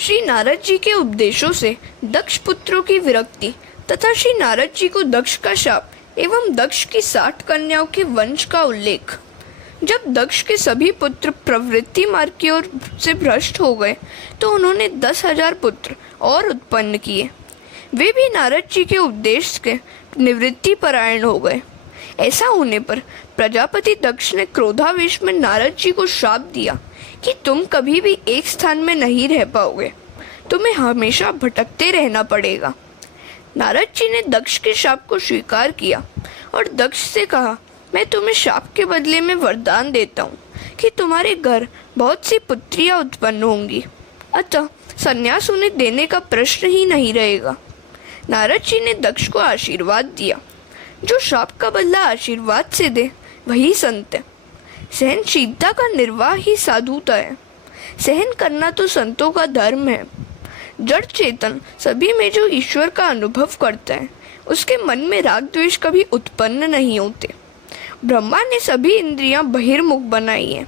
श्री नारद जी के उपदेशों से दक्ष पुत्रों की विरक्ति तथा श्री नारद जी को दक्ष का शाप एवं दक्ष की 60 कन्याओं के वंश का उल्लेख। जब दक्ष के सभी पुत्र प्रवृत्ति मार्ग की ओर से भ्रष्ट हो गए तो उन्होंने 10,000 पुत्र और उत्पन्न किए। वे भी नारद जी के उपदेश के निवृत्ति परायण हो गए। ऐसा होने पर प्रजापति दक्ष ने क्रोधावेश में नारद जी को श्राप दिया कि तुम कभी भी एक स्थान में नहीं रह पाओगे, तुम्हें हमेशा भटकते रहना पड़ेगा। नारद जी ने दक्ष के शाप को स्वीकार किया और दक्ष से कहा, मैं तुम्हें शाप के बदले में वरदान देता हूँ कि तुम्हारे घर बहुत सी पुत्रियाँ उत्पन्न होंगी, अतः संन्यास उन्हें देने का प्रश्न ही नहीं रहेगा। नारद जी ने दक्ष को आशीर्वाद दिया। जो शाप का बदला आशीर्वाद से दे वही संत है। सहनशीलता का निर्वाह ही साधुता है। सहन करना तो संतों का धर्म है। जड़ चेतन सभी में जो ईश्वर का अनुभव करता है उसके मन में राग द्वेष कभी उत्पन्न नहीं होते। ब्रह्मा ने सभी इंद्रियां बहिर्मुख बनाई हैं।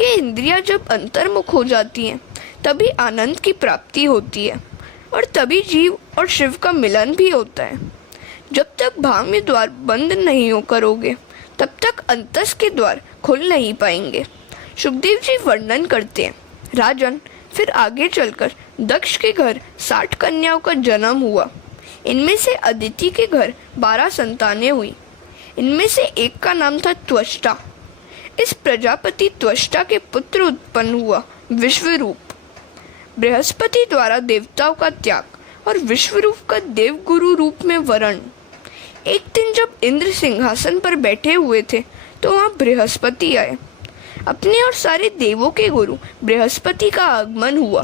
ये इंद्रियां जब अंतर्मुख हो जाती हैं तभी आनंद की प्राप्ति होती है और तभी जीव और शिव का मिलन भी होता है। जब तक भाव द्वार बंद नहीं हो करोगे तब तक अंतस के द्वार खुल नहीं पाएंगे। सुखदेव जी वर्णन करते हैं, राजन, फिर आगे चलकर दक्ष के घर 60 कन्याओं का जन्म हुआ। इनमें से अदिति के घर 12 संतानें हुई। इनमें से एक का नाम था त्वष्टा। इस प्रजापति त्वष्टा के पुत्र उत्पन्न हुआ विश्वरूप। बृहस्पति द्वारा देवताओं का त्याग और विश्वरूप का देवगुरु रूप में वरण। एक दिन जब इंद्र सिंहासन पर बैठे हुए थे तो वहाँ बृहस्पति आए। अपने और सारे देवों के गुरु बृहस्पति का आगमन हुआ,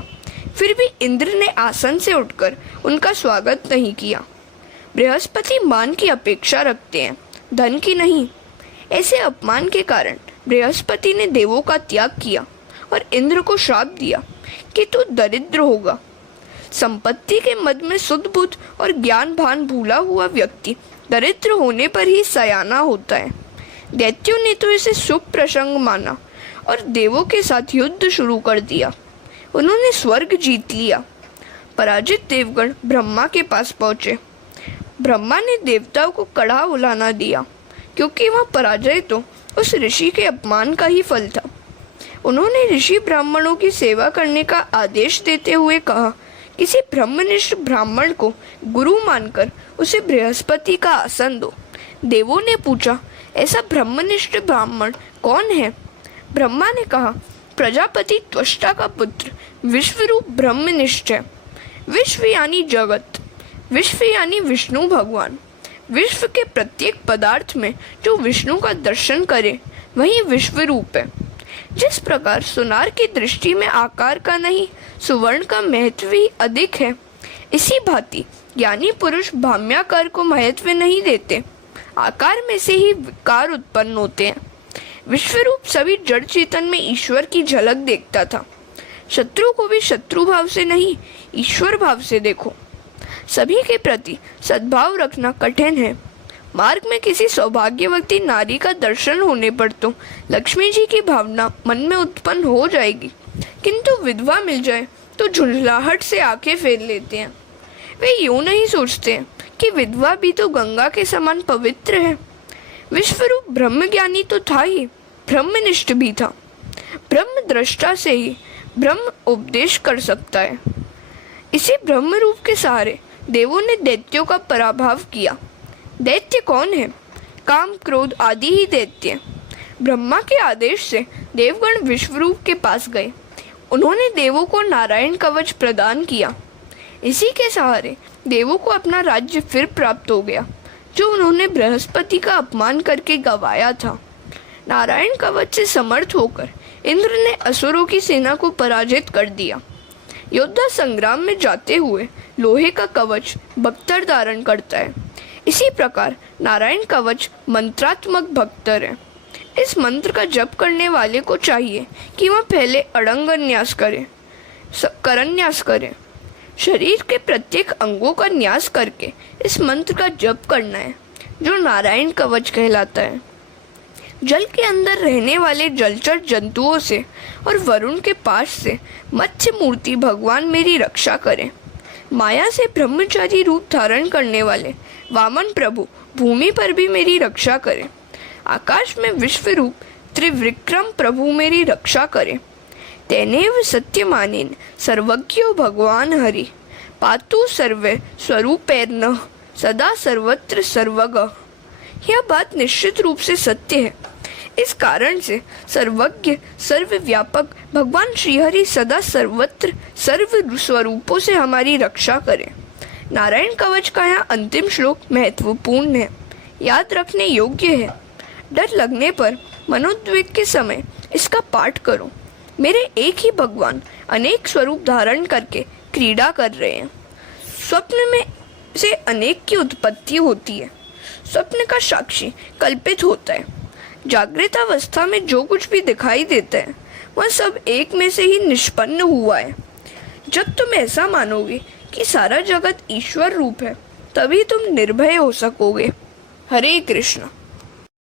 फिर भी इंद्र ने आसन से उठकर उनका स्वागत नहीं किया। बृहस्पति मान की अपेक्षा रखते हैं, धन की नहीं। ऐसे अपमान के कारण बृहस्पति ने देवों का त्याग किया और इंद्र को श्राप दिया कि तू दरिद्र होगा। संपत्ति के मद में शुद्ध बुद्ध और ज्ञान भान भूला हुआ व्यक्ति दरिद्र होने पर ही सयाना होता है। दैत्यों ने तो इसे शुभ प्रसंग माना और देवों के साथ युद्ध शुरू कर दिया। उन्होंने स्वर्ग जीत लिया। पराजित देवगण ब्रह्मा के पास पहुंचे। ब्रह्मा ने देवताओं को कड़ा उलाना दिया क्योंकि वह पराजय तो उस ऋषि के अपमान का ही फल था। उन्होंने ऋषि ब्राह्मणों की सेवा करने का आदेश देते हुए कहा, किसी ब्रह्मनिष्ठ ब्राह्मण को गुरु मानकर उसे बृहस्पति का आसन दो। देवों ने पूछा, ऐसा ब्रह्मनिष्ठ ब्राह्मण कौन है? ब्रह्मा ने कहा, प्रजापति त्वष्टा का पुत्र विश्वरूप ब्रह्मनिष्ठ है। विश्व यानी जगत, विश्व यानी विष्णु भगवान। विश्व के प्रत्येक पदार्थ में जो विष्णु का दर्शन करे वही विश्वरूप है। जिस प्रकार सुनार की दृष्टि में आकार का नहीं सुवर्ण का महत्व ही अधिक है, इसी भांति ज्ञानी पुरुष भाम्याकार को महत्व नहीं देते। आकार में से ही विकार उत्पन्न होते हैं। विश्वरूप सभी जड़ चेतन में ईश्वर की झलक देखता था। शत्रु को भी शत्रु भाव से नहीं ईश्वर भाव से देखो। सभी के प्रति सद्भाव रखना कठिन है। मार्ग में किसी सौभाग्यवती नारी का दर्शन होने पर तो लक्ष्मी जी की भावना मन में उत्पन्न हो जाएगी, किंतु विधवा मिल जाए तो झुंझलाहट से आंखें फेर लेते हैं। वे यूं नहीं सोचते हैं कि विधवा भी तो गंगा के समान पवित्र है। विश्वरूप ब्रह्मज्ञानी तो था ही, ब्रह्मनिष्ठ भी था। ब्रह्म दृष्टा से ही ब्रह्म उपदेश कर सकता है। इसी ब्रह्म रूप के सहारे देवों ने दैत्यों का पराभव किया। दैत्य कौन है? काम क्रोध आदि ही दैत्य। ब्रह्मा के आदेश से देवगण विश्वरूप के पास गए। उन्होंने देवों को नारायण कवच प्रदान किया। इसी के सहारे देवों को अपना राज्य फिर प्राप्त हो गया, जो उन्होंने बृहस्पति का अपमान करके गवाया था। नारायण कवच से समर्थ होकर इंद्र ने असुरों की सेना को पराजित कर दिया। योद्धा संग्राम में जाते हुए लोहे का कवच बख्तर धारण करता है। इसी प्रकार नारायण कवच मंत्रात्मक बख्तर है। इस मंत्र का जप करने वाले को चाहिए कि वह पहले अड़ंगन्यास करे, करन्यास करे। शरीर के प्रत्येक अंगों का न्यास करके इस मंत्र का जप करना है, जो नारायण कवच कहलाता है। जल के अंदर रहने वाले जलचर जंतुओं से और वरुण के पास से मत्स्य मूर्ति भगवान मेरी रक्षा करें। माया से ब्रह्मचारी रूप धारण करने वाले वामन प्रभु भूमि पर भी मेरी रक्षा करें। आकाश में विश्व रूप त्रिविक्रम प्रभु मेरी रक्षा करें। तेनेव सत्यमानेन सर्वज्ञो भगवान हरि पातु सर्वे स्वरूपेर्न सदा सर्वत्र सर्वगः। यह बात निश्चित रूप से सत्य है। इस कारण से सर्वज्ञ सर्वव्यापक भगवान श्रीहरि सदा सर्वत्र सर्व स्वरूपों से हमारी रक्षा करें। नारायण कवच का यह अंतिम श्लोक महत्वपूर्ण है, याद रखने योग्य है। डर लगने पर मनोद्वेग के समय इसका पाठ करो। मेरे एक ही भगवान अनेक स्वरूप धारण करके क्रीड़ा कर रहे हैं। स्वप्न में से अनेक की उत्पत्ति होती है। स्वप्न का साक्षी कल्पित होता है। जागृत अवस्था में जो कुछ भी दिखाई देता है वह सब एक में से ही निष्पन्न हुआ है। जब तुम ऐसा मानोगे कि सारा जगत ईश्वर रूप है, तभी तुम निर्भय हो सकोगे। हरे कृष्ण।